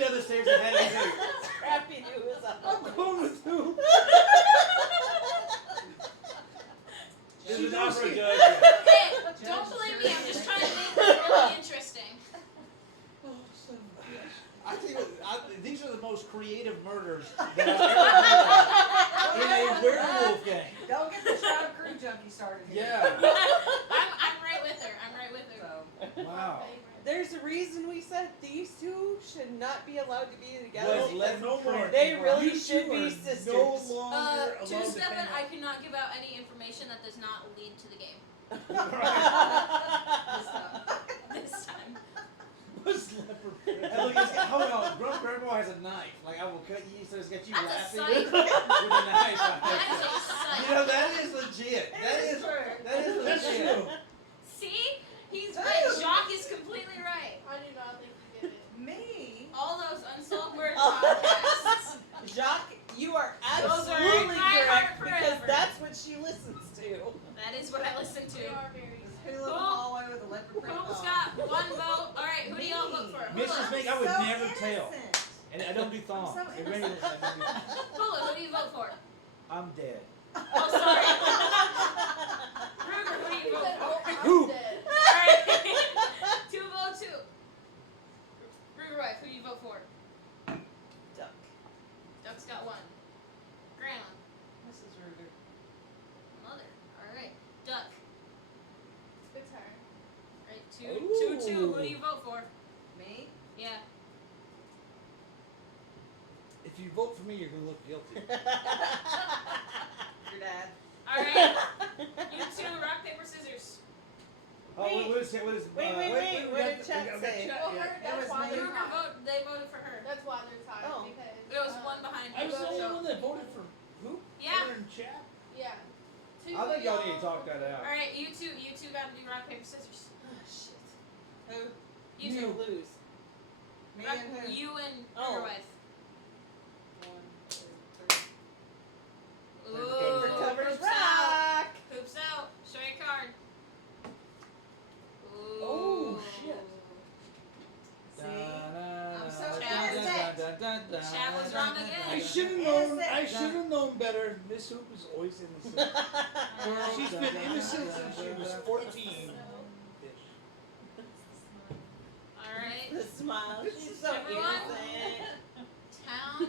down the stairs and had it too. Scrappy knew was up. I'm going with who? This is not for a judge. Hey, don't believe me. I'm just trying to make it really interesting. I think these are the most creative murders that I've ever heard of in a werewolf game. Don't get the Shroud Crew junkie started here. Yeah. I'm right with her. I'm right with her. So, Wow. There's a reason we said these two should not be allowed to be together. Was left no more. They really You should two be are sisters. No longer allowed to Two-Step, hang I out. cannot give out any information that does not lead to the game. This time. What's leopard print? And look, hold on. Grandma has a knife. Like, I will cut you, so it's got you That's a laughing sight. with a knife. That is a sight. You know, that is legit. That is legit. See? He's right. Jacques is completely right. I do not think you get it. me? All those unsolved murder podcasts. Jacques, you are Those are absolutely in my heart correct because forever. that's what she listens to. That is what I listen They to. are very Who lives in the hallway with a leopard print Who's dog? got one vote? All right, who do y'all vote for? Mrs. Hula. Mink, I would So never tell. innocent. And I don't do thongs. so It really innocent. Hula, who do you vote for? I'm dead. Oh, sorry. Ruger, who do you He vote said, for? oh, I'm Who? dead. Alright. 2 vote 2. Ruger wife, who do you vote for? Duck. Duck's got 1. Grandma. Mrs. Ruger. Mother. Alright. Duck. It's her. Alright, 2 Ooh. 2 2. Who do you vote for? Me? Yeah. If you vote for me, you're going to look guilty. Your dad. Alright. You two, rock, paper, scissors. Oh, what is it? What is it? Wait, we what got- did we chat got say? chat Well, yet. her, that's was why me. they're Ruger tied. they voted for her. That's why they're tied Oh. because There was one behind I you. was the only So. one that voted for who? Yeah. Her in chat? Yeah. Two I think y'all need to of talk that out. Alright, you two gotta do rock, paper, scissors. Oh, shit. Who? You You two. lose. Me Rock, and who? you and Oh. your wife. 1, 2, 3. Ooh, Paper covers hoops out. rock. Hoops out. Show your card. Ooh. Oh, shit. See? I'm so Chat innocent. Chat was wrong again. I should have known. I should have known better. Miss Hoop is always innocent. She's been innocent since she was 14. Alright. The smile. She's so Everyone? innocent. Town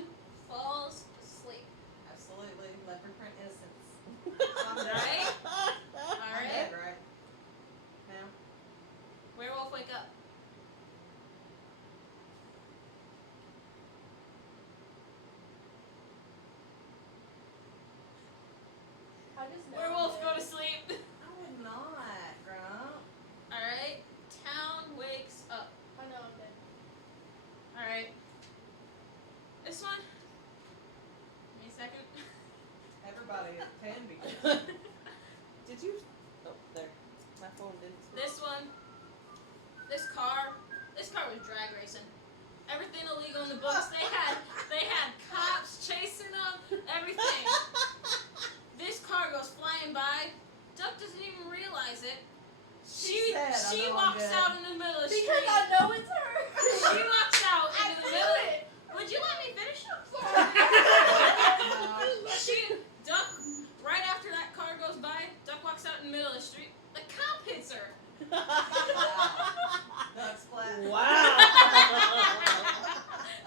falls asleep. Absolutely. Leopard print innocence. Alright? I'm Alright. dead, right? Now? Werewolf, wake up. I just know. Werewolf, I'm go to dead. sleep. I would not, Grump. Alright. Town wakes up. I know I'm dead. Alright. This one. Give me a second. Everybody can be. Did you? Oh, there. My phone didn't. This one. This car was drag racing. Everything illegal in the books. They had cops chasing them. Everything. This car goes flying by. Duck doesn't even realize it. She said, I know I'm walks dead. out in the middle of the Because street. I know it's her. She walks out I into the knew middle. it. Would you let me finish? No. Duck, right after that car goes by, Duck walks out in the middle of the street. The cop hits her. Duck splat. Wow.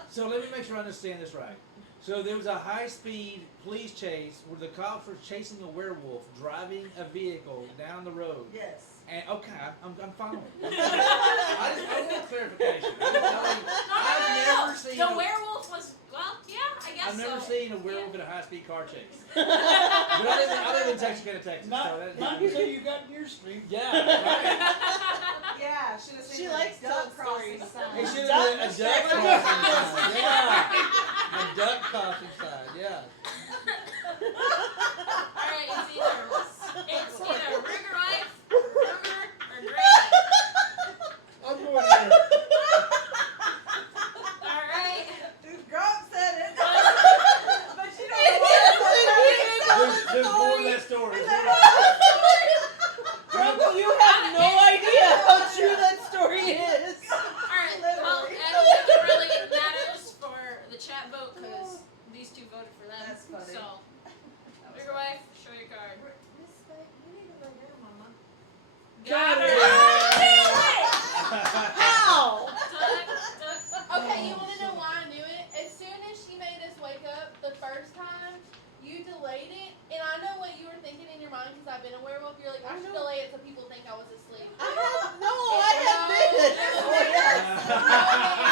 So let me make sure I understand this right. So there was a high-speed police chase where the cops were chasing a werewolf driving a vehicle down the road. Yes. And okay, I'm following. I want clarification. I've never seen The a- werewolf was, well, yeah, I guess I've never so. seen a werewolf in a high-speed car chase. But I live in Texarkana, Texas. Not, so that, not until you got near street. yeah, right. Yeah, should have seen She the likes duck duck crossing stories. sign. It should Duck have been a duck crossing sign. Yeah, a duck crossing sign. Yeah. Alright, it's either Ruger wife, Ruger, or Granny. I'm going there. Alright. Grump said it. But you don't There's more to that story. Grumble, you have no idea how true that story is. Alright, well, and it doesn't really matter. since I've been a werewolf. You're like, I I should know. delay it so people think I was asleep. I have been. No, Oh, yes. no,